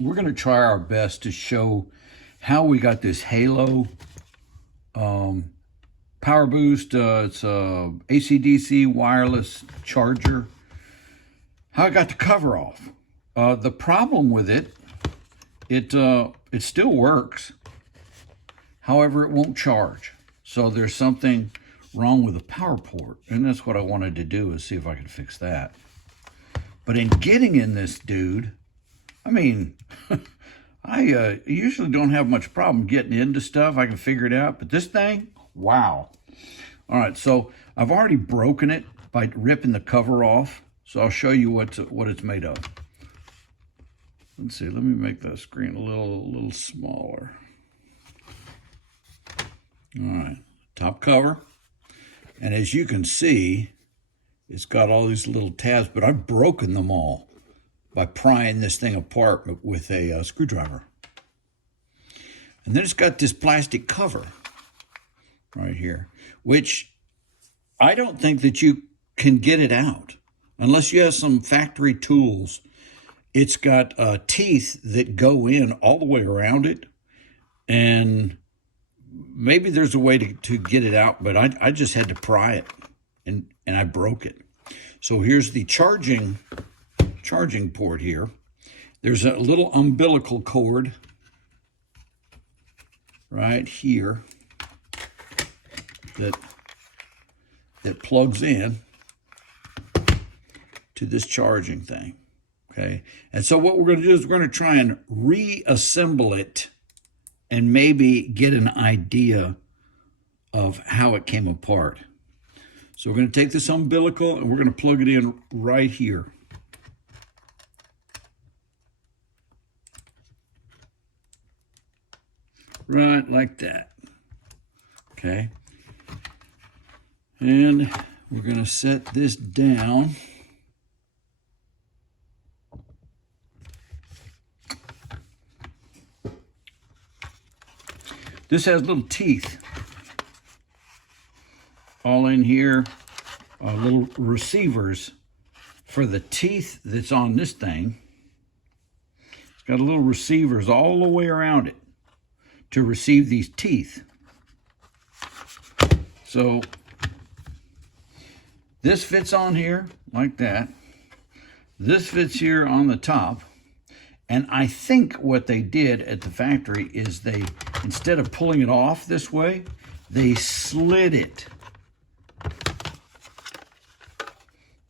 we're going to try our best to show how we got this Halo power boost. It's a AC/DC wireless charger. How I got the cover off. The problem with it, it still works. However, it won't charge. So there's something wrong with the power port, and that's what I wanted to do, is see if I could fix that. But in getting in this dude, I mean, I usually don't have much problem getting into stuff. I can figure it out. But this thing, wow. All right, so I've already broken it by ripping the cover off. So I'll show you what it's made of. Let's see. Let me make that screen a little smaller. All right, top cover. And as you can see, it's got all these little tabs, but I've broken them all by prying this thing apart with a screwdriver. And then it's got this plastic cover right here, which I don't think that you can get it out unless you have some factory tools. It's got teeth that go in all the way around it, and maybe there's a way to get it out, but I just had to pry it, and I broke it. So here's the charging port here. There's a little umbilical cord right here that plugs in to this charging thing. Okay, and so what we're going to do is we're going to try and reassemble it and maybe get an idea of how it came apart. So we're going to take this umbilical and we're going to plug it in right here. Right like that. Okay. And we're going to set this down. This has little teeth all in here, little receivers for the teeth that's on this thing. It's got little receivers all the way around it to receive these teeth. So this fits on here like that. This fits here on the top. And I think what they did at the factory is they, instead of pulling it off this way, they slid it.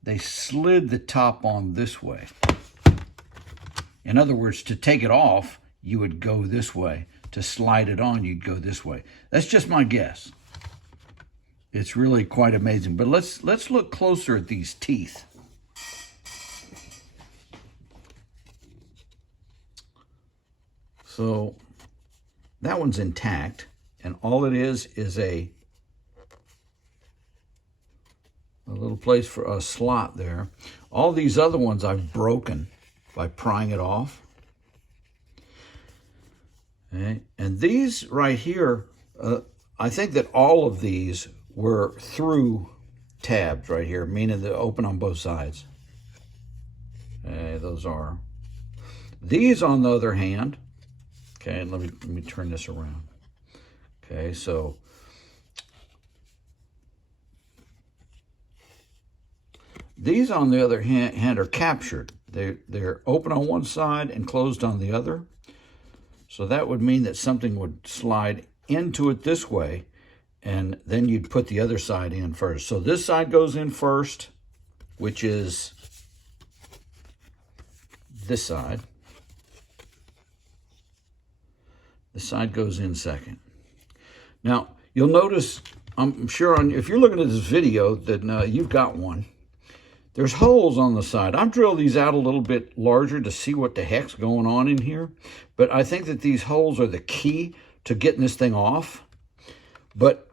They slid the top on this way. In other words, to take it off, you would go this way. To slide it on, you'd go this way. That's just my guess. It's really quite amazing. But let's look closer at these teeth. So that one's intact, and all it is a little place for a slot there. All these other ones I've broken by prying it off. Okay. And these right here, I think that all of these were through tabs right here, meaning they're open on both sides. Okay, those are. These, on the other hand, okay, let me turn this around. Okay, so these, on the other hand, are captured. They're open on one side and closed on the other. So that would mean that something would slide into it this way, and then you'd put the other side in first. So this side goes in first, which is this side. This side goes in second. Now, you'll notice, I'm sure if you're looking at this video, that you've got one. There's holes on the side. I've drilled these out a little bit larger to see what the heck's going on in here. But I think that these holes are the key to getting this thing off. But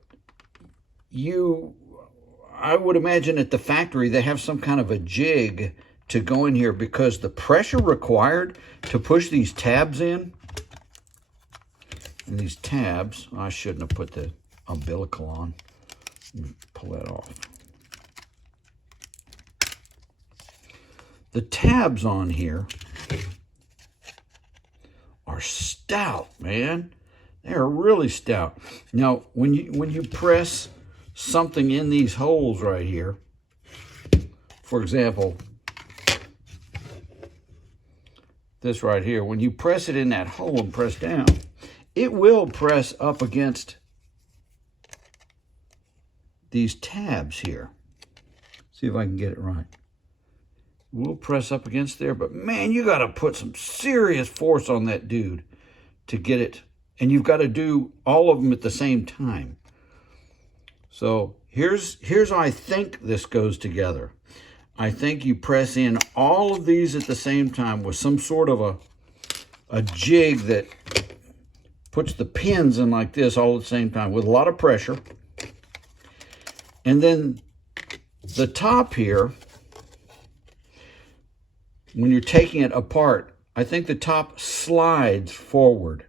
I would imagine at the factory they have some kind of a jig to go in here, because the pressure required to push these tabs in, and these tabs, I shouldn't have put the umbilical on. Pull that off. The tabs on here are stout, man. They are really stout. Now, when you press something in these holes right here, for example, this right here, when you press it in that hole and press down, it will press up against these tabs here. See if I can get it right. We'll press up against there, but man, you got to put some serious force on that dude to get it. And you've got to do all of them at the same time. So here's how I think this goes together. I think you press in all of these at the same time with some sort of a jig that puts the pins in like this all at the same time with a lot of pressure. And then the top here, when you're taking it apart, I think the top slides forward.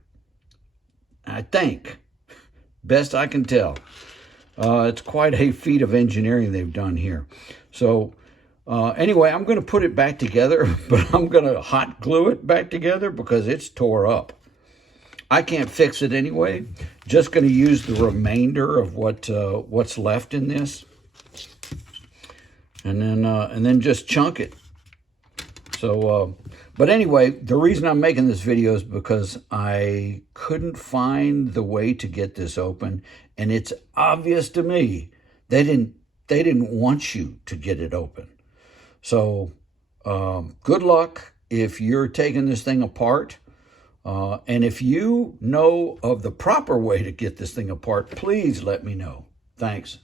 I think, best I can tell. It's quite a feat of engineering they've done here. So anyway, I'm going to put it back together, but I'm going to hot glue it back together because it's tore up. I can't fix it anyway. Just going to use the remainder of what's left in this, and then just chunk it. So, but anyway, the reason I'm making this video is because I couldn't find the way to get this open, and it's obvious to me they didn't want you to get it open. So, good luck if you're taking this thing apart. And if you know of the proper way to get this thing apart, please let me know. Thanks.